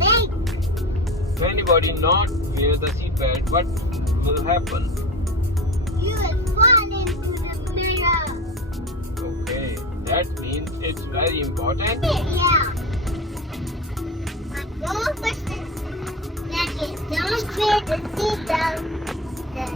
Hey, If anybody not wear the seatbelt, what will happen? you will fall into the mirror. Okay, that means it's very important. Yeah. But don't push the don't wear the seatbelt. Then,